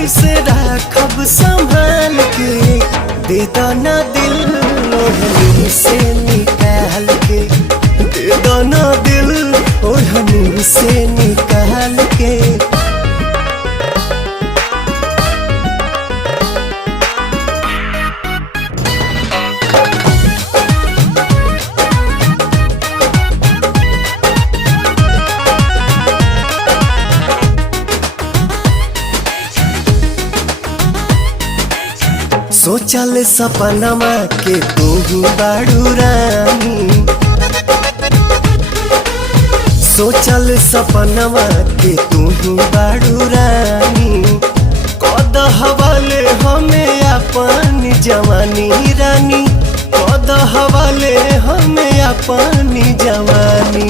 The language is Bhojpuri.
कैसे राखब संभाल के, दे दो ना दिल ओढ़नी से निकाल के, दे दो ना दिल ओढ़नी से निकाल के। सोचल सपनमा के तू ही बाड़ू रानी, सोचल सपनमा के तू ही बाड़ू रानी, कद हवाले हमें अपन जवानी रानी, कद हवाले हमें अपन जवानी।